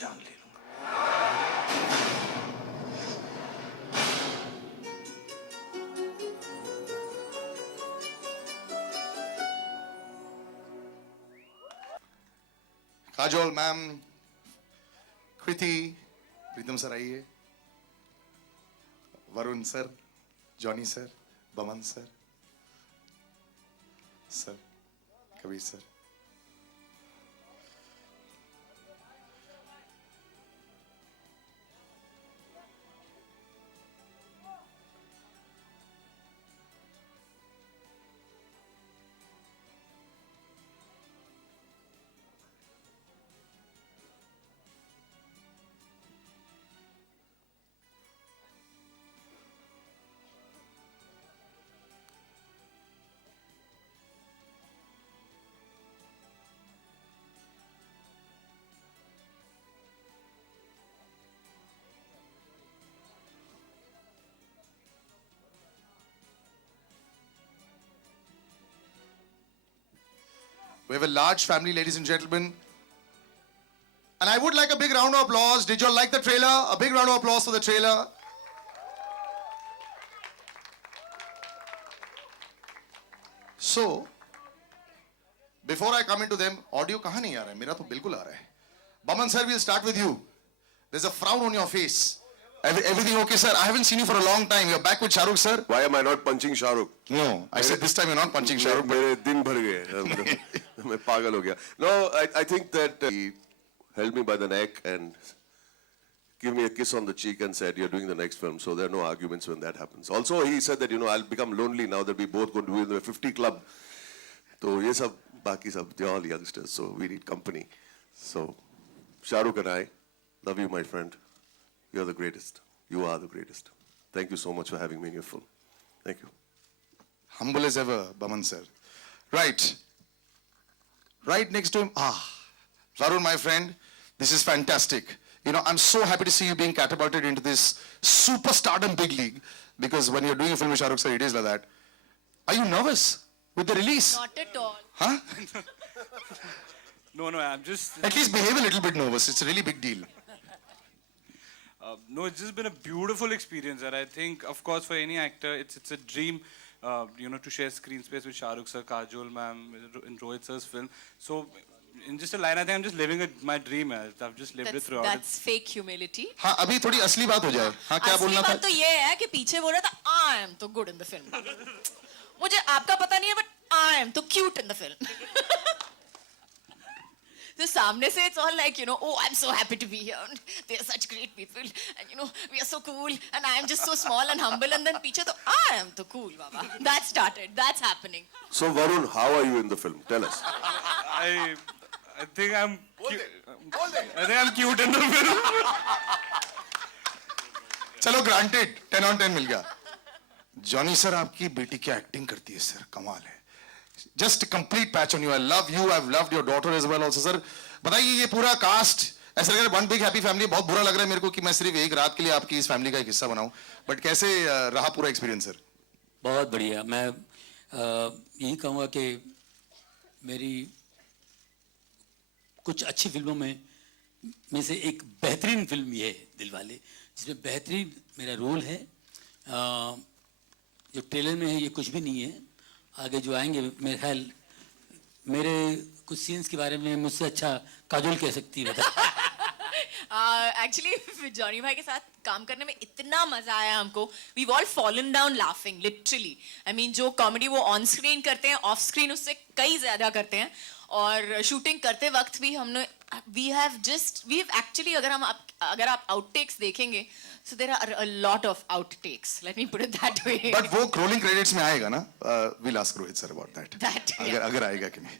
जान ले लूंगा। काजोल मैम, कृति, प्रीतम सर आइए, Varun sir, Johnny sir, Boman sir, sir, Kabir sir, we have a large family, ladies and gentlemen. And I would like a big round of applause. Did you all like the trailer? A big round of applause for the trailer. So, before I come into them, audio kahan nahi aa raha hai? Mera to bilkul aa raha hai. Baman sir, we'll start with you. There's a frown on your face. Everything okay, sir? I haven't seen you for a long time. You're back with Shah Rukh, sir? Why am I not punching Shah Rukh? No, I said this time you're not punching Shah Rukh. मेरे दिन भर गए मैं पागल हो गया. No, I think that he held me by the neck and gave me a kiss on the cheek and said, "You're doing the next film." So there are no arguments when that happens. Also, he said that I'll become lonely now that we both going to be in the 50 club. So ये सब बाकी सब they're all youngsters, so we need company. So Shah Rukh and I love you, my friend. You're the greatest. You are the greatest. Thank you so much for having me in your film. Thank you. Humble as ever, Baman sir. Right. Right next to him. Varun, my friend, this is fantastic. I'm so happy to see you being catapulted into this superstardom big league. Because when you're doing a film with Shah Rukh sir, it is like that. Are you nervous with the release? Not at all. Huh? No, I'm just... At least behave a little bit nervous. It's a really big deal. No, it's just been a beautiful experience, and I think, of course, for any actor, it's a dream, to share screen space with Shah Rukh sir, Kajol ma'am, in Rohit sir's film. So, in just a line, I think I'm just living my dream. I've just lived it throughout. That's fake humility. हाँ अभी थोड़ी असली बात हो जाए. हाँ क्या बोलना था? असली बात तो ये है कि पीछे बोल रहा था I am तो good in the film. मुझे आपका पता नहीं है, but I am तो cute in the film. So सामने से it's all like, oh, I'm so happy to be here. They're such great people. And we are so cool. And I am just so small and humble. And then पीछे तो I am तो cool, Baba. That started. That's happening. So Varun, how are you in the film? Tell us. I think I'm cute in the film. चलो granted, 10 on 10 मिल गया. Johnny sir आपकी बेटी की acting करती है सर, कमाल है. Just a complete patch on you. I love you. I've loved your daughter as well also, sir. बताइए ये पूरा कास्ट ऐसा लग रहा है one big happy family. बहुत बुरा लग रहा है मेरे को कि मैं सिर्फ एक रात के लिए आपकी इस फैमिली का एक हिस्सा बनाऊं. बट कैसे रहा पूरा एक्सपीरियंस सर? बहुत बढ़िया. मैं यही कहूँगा कि मेरी कुछ अच्छी फिल्मों में से एक बेहतरीन फिल्म ये है दिलवाले, जिसमें बेहतरीन मेरा रोल है. जो ट्रेलर में है ये कुछ भी नहीं है. आगे जो आएंगे मेरे ख्याल मेरे कुछ सीन्स के बारे में मुझसे अच्छा काजोल कह सकती है. एक्चुअली जॉनी भाई के साथ काम करने में इतना मजा आया हमको. We've all fallen down laughing, literally. I mean जो कॉमेडी वो ऑन स्क्रीन करते हैं, ऑफ स्क्रीन उससे कई ज्यादा करते हैं. और शूटिंग करते वक्त भी हमने we have actually अगर आप आउटटेक्स देखेंगे, so there are a lot of outtakes. Let me put it that way. But वो rolling credits में आएगा ना? We'll ask Rohit sir about that. Yeah. अगर आएगा कि नहीं?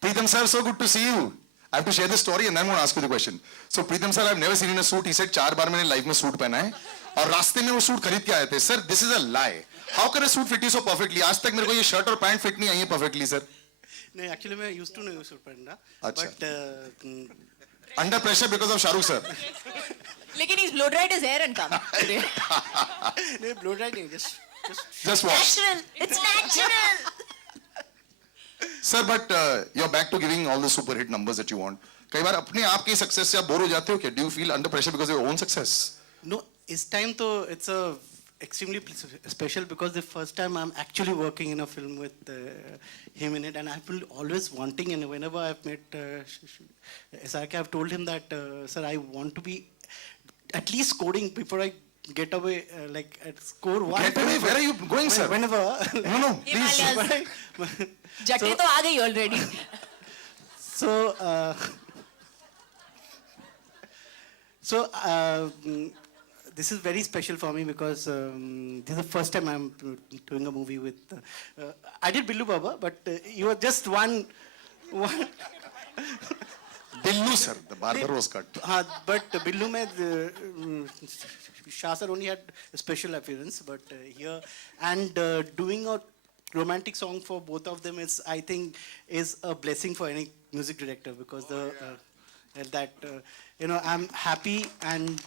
Preetham sir, so good to see you. I have to share the story and then I'm going to ask you the question. So Preetham sir, I've never seen you in a suit. He said 4 बार मैंने life में suit पहना है और रास्ते में वो suit खरीद के आए थे. Sir, this is a lie. How can a suit fit you so perfectly? आज तक मेरे को ये शर्ट और पैंट फिट नहीं आई है perfectly, sir. नहीं, एक्चुअली मैं यूज्ड टू नहीं सूट पहनना. अच्छा. But Under pressure because of Shah Rukh sir. लेकिन he's blow dried his hair and come today. नहीं, blow dry नहीं, just Just watch. Natural. It's natural. Sir, but you're back to giving all the super hit numbers that you want. कई बार अपने आप की success से आप bore हो जाते हो क्या? Do you feel under pressure because of your own success? No, this time though it's a extremely special because the first time I'm actually working in a film with him in it, and I've been always wanting, and whenever I've met SRK, I've told him that, sir, I want to be at least scoring before I get away, like at score one. Get away? Where are you going, sir? Whenever. No, please. Himalayas. जटे तो आ गई already. So this is very special for me because this is the first time I'm doing a movie with. I did Billu Baba, but you were just one. Billu, sir, the barber was cut. But Billu mein Shah sir only had a special appearance, but here and doing a romantic song for both of them is, I think, is a blessing for any music director because I'm happy and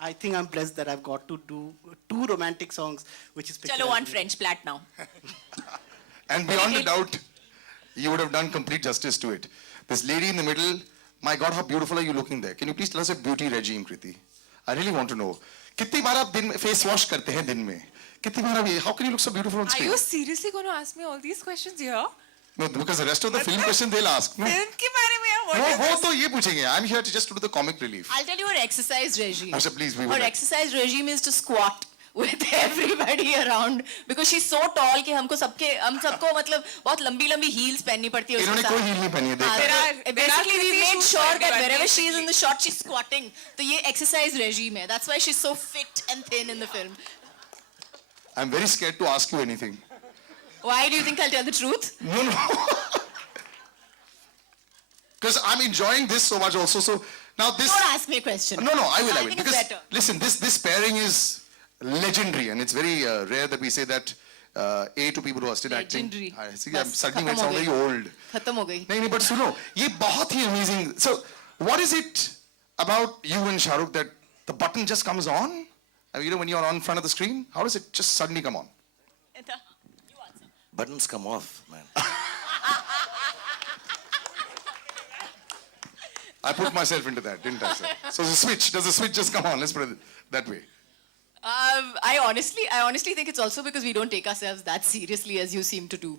I think I'm blessed that I've got to do 2 romantic songs, which is. चलो one French plat now. And beyond a doubt, you would have done complete justice to it. This lady in the middle, my God, how beautiful are you looking there? Can you please tell us your beauty regime, Kriti? I really want to know. कितनी बार आप दिन में face wash करते हैं दिन में? कितनी बार आप ये? How can you look so beautiful on Are screen? you seriously going to ask me all these questions here? No, because the rest of the film question they'll ask. No, Film के बारे में what no, is वो this? तो ये पूछेंगे. I'm here to just do the comic relief. I'll tell you her exercise regime. Asha, please, we Her would like- exercise regime is to squat with everybody around because she's so tall कि हम सबको मतलब बहुत लंबी heels पहननी पड़ती है उसके इन्होंने साथ. कोई heel नहीं पहनी है, देखा हाँ, है. तो basically we Kriti made shoots sure that everyone, wherever she is in basically. the shot she's squatting. तो ये exercise regime है. That's why she's so fit and thin in the film. I'm very scared to ask you anything. Why do you think I'll tell the truth? No. Because I'm enjoying this so much also. So now this. Don't ask me a question. No, I will. I think it's Because better. listen, this pairing is legendary, and it's very rare that we say that to people who are still Legendary. acting. See, I'm बस, suddenly खत्म might sound हो very गई. old. खत्म हो गई. नहीं, but सुनो, ये बहुत ही amazing. So, what is it about you and Shahrukh that the button just comes on? I mean, when you're on front of the screen, how does it just suddenly come on? Buttons come off, man. I put myself into that, didn't I, sir? So does the switch just come on? Let's put it that way. I honestly think it's also because we don't take ourselves that seriously as you seem to do.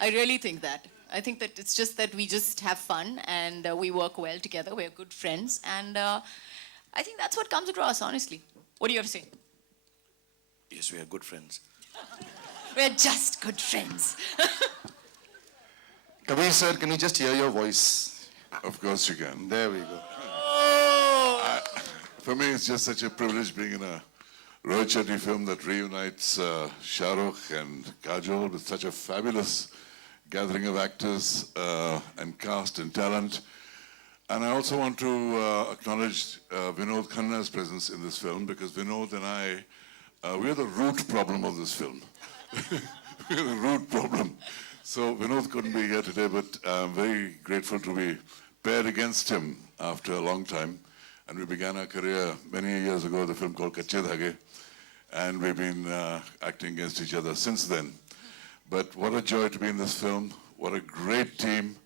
I really think that. I think that it's just that we just have fun and we work well together. We're good friends, and I think that's what comes across. Honestly, what do you have to say? Yes, we are good friends. We're just good friends. Kabir sir, can we just hear your voice? Of course you can. There we go. For me, it's just such a privilege being in a Rohit Shetty film that reunites Shah Rukh and Kajol with such a fabulous gathering of actors and cast and talent. And I also want to acknowledge Vinod Khanna's presence in this film because Vinod and I, we're the root problem of this film. We're the root problem. So Vinod couldn't be here today, but I'm very grateful to be paired against him after a long time. And we began our career many years ago with a film called Kache Dhage. And we've been acting against each other since then. But what a joy to be in this film. What a great team.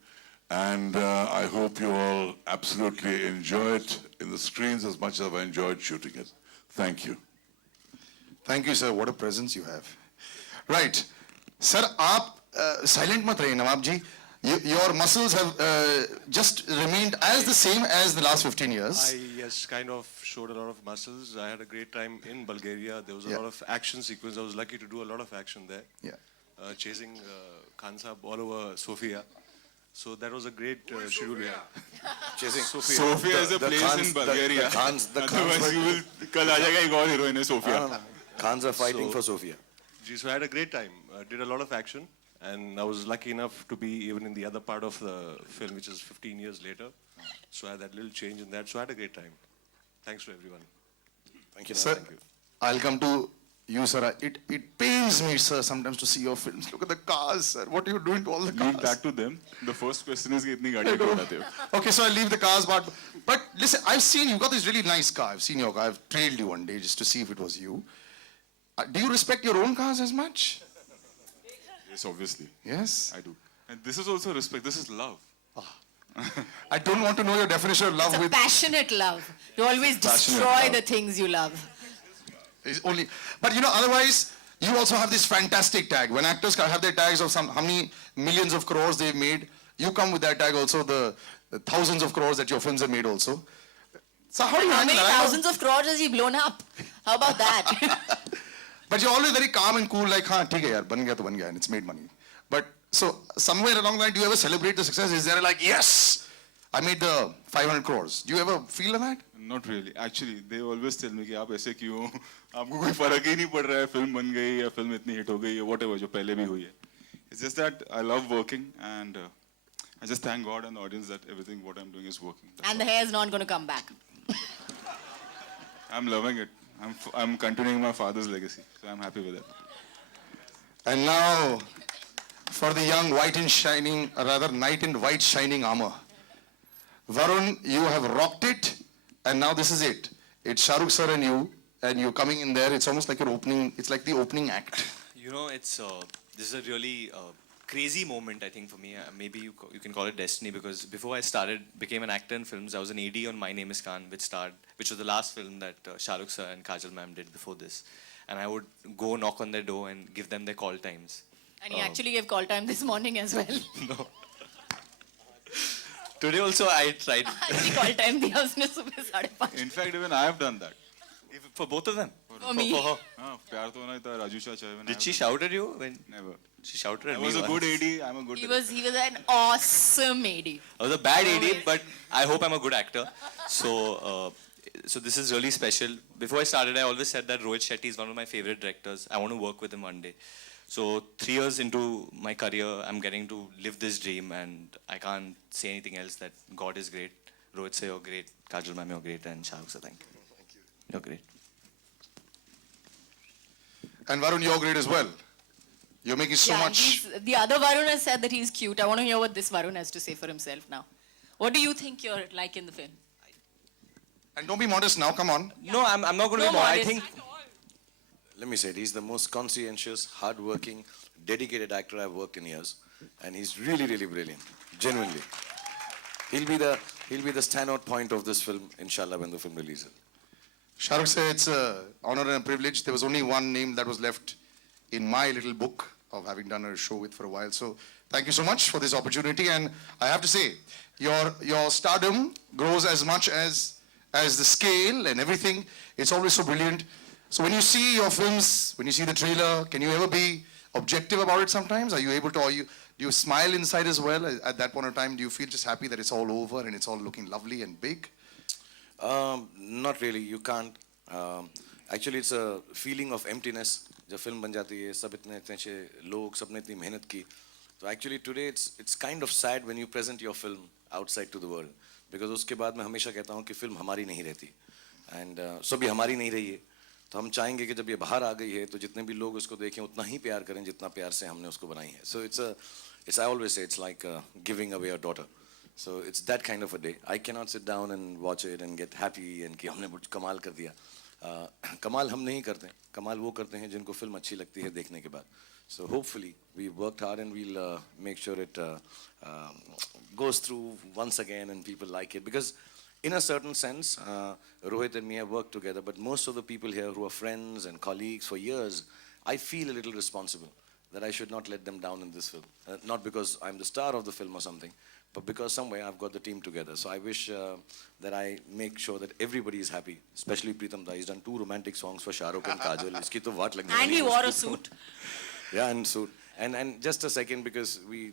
And I hope you all absolutely enjoy it in the screens as much as I've enjoyed shooting it. Thank you. Thank you, sir. What a presence you have. Right. Sir, आप silent मत रहिए नवाब जी. Your muscles have just remained as the same as the last 15 years. Yes, kind of showed a lot of muscles. I had a great time in Bulgaria. There was a Yeah. lot of action sequence. I was lucky to do a lot of action there. Yeah. Chasing Khan Sahab all over Sofia. So that was a great schedule. Yeah. Chasing. Sofia is a place in Bulgaria. The Khans Otherwise you will कल आ जाएगा एक और heroine है Sofia. Khans are fighting So- for Sofia. So I had a great time. Did a lot of action. And I was lucky enough to be even in the other part of the film, which is 15 years later. So I had that little change in that. So I had a great time. Thanks to everyone. Thank you. Sir, Thank you. I'll come to you, sir. It pains me, sir, sometimes to see your films. Look at the cars, sir. What are you doing to all the cars? Leave that to them. The first question is कि इतनी गाड़ियाँ क्यों उड़ाते हो? Okay, so I'll leave the cars part. But listen, I've seen you've got this really nice car. I've seen your car. I've trailed you one day just to see if it was you. Do you respect your own cars as much? Yes, obviously. Yes. I do. And this is also respect. This is love. I don't want to know your definition of love It's a with passionate love. You always Passionate destroy love. the things you love. is only. But you know, otherwise, you also have this fantastic tag. When actors have their tags of how many millions of crores they've made, you come with that tag also, the thousands of crores that your films have made also. So how do you How handle many that? I know- thousands of crores has he blown up? How about that? But you're always very calm and cool, like, हाँ ठीक है यार, बन गया तो बन गया, and it's made money. But so somewhere along the line, do you ever celebrate the success? Is there like, yes, I made the 500 crores? Do you ever feel like that? Not really. Actually, they always tell me कि आप ऐसे क्यों हो? आपको कोई फर्क ही नहीं पड़ रहा है फिल्म बन गई या फिल्म इतनी हिट हो गई है whatever जो पहले भी हुई है. It's just that I love working and I just thank God and the audience that everything what I'm doing is working. That's And the hair's not going to come back. I'm loving it. I'm continuing my father's legacy, so I'm happy with it. And now, for the young white in shining, or rather knight in white shining armor. Varun, you have rocked it, and now this is it. It's Shah Rukh sir and you coming in there. It's almost like your opening. It's like the opening act. You know, this is a really crazy moment, I think, for me. Maybe you can call it destiny, because before I became an actor in films, I was an AD on My Name is Khan, which was the last film that Shah Rukh sir and Kajol ma'am did before this. And I would go knock on their door and give them their call times. And he actually gave call time this morning as well. No. Today also I tried. Actually call time दिया उसने सुबह 5:30. In fact, even I have done that. For both of them. For me. For her. हाँ, प्यार तो होना ही था राजू शाह चाहे. Did she shout at you? When Never. she shouted at I me was a good once. AD. I'm a good. He was an awesome AD. I was a bad AD, but I hope I'm a good actor. So this is really special. Before I started, I always said that Rohit Shetty is one of my favorite directors. I want to work with him one day. So 3 years into my career, I'm getting to live this dream, and I can't say anything else that God is great. Rohit sir, you're great. Kajol ma'am, you're great. And Shah Rukh sir, thank you. You're great. And Varun, you're great as well. You're making so much. The other Varun has said that he's cute. I want to hear what this Varun has to say for himself now. What do you think you're like in the film? And don't be modest now, come on. No, I'm not going to No be more. I modest. think Let me say it, he's the most conscientious, hardworking, dedicated actor I've worked in years. And he's really, really brilliant. Genuinely. He'll be the standout point of this film, inshallah, when the film releases. Shah Rukh said it's an honor and a privilege. There was only one name that was left in my little book of having done a show with for a while. So thank you so much for this opportunity. And I have to say, your stardom grows as much as the scale and everything. It's always so brilliant. So when you see your films, when you see the trailer, can you ever be objective about it sometimes? Are you able to, do you smile inside as well? At that point of time, do you feel just happy that it's all over and it's all looking lovely and big? Not really, you can't. Actually, it's a feeling of emptiness. जब film बन जाती है, सब इतने अच्छे लोग, सबने इतनी मेहनत की. So actually today it's kind of sad when you present your film outside to the world, because उसके बाद मैं हमेशा कहता हूँ कि फिल्म हमारी नहीं रहती. And so भी हमारी नहीं रही है. तो हम चाहेंगे कि जब ये बाहर आ गई है, तो जितने भी लोग उसको देखें उतना ही प्यार करें जितना प्यार से हमने उसको बनाई है. So I always say it's like giving away a daughter. So it's that kind of a day. I cannot sit down and watch it and get happy and कि हमने कुछ कमाल कर दिया. कमाल हम नहीं करते. कमाल वो करते हैं जिनको फिल्म अच्छी लगती है देखने के बाद. So hopefully we worked hard and we'll make sure it goes through once again and people like it. Because in a certain sense, Rohit and me have worked together, but most of the people here who are friends and colleagues for years, I feel a little responsible that I should not let them down in this film. Not because I'm the star of the film or something, but because somewhere I've got the team together. So I wish that I make sure that everybody is happy, especially Pritam Da. He's done 2 romantic songs for Shah Rukh and Kajol. Iski to vaat lagne And wali he hai wore a usko. suit. Yeah, and suit. And just a second, because we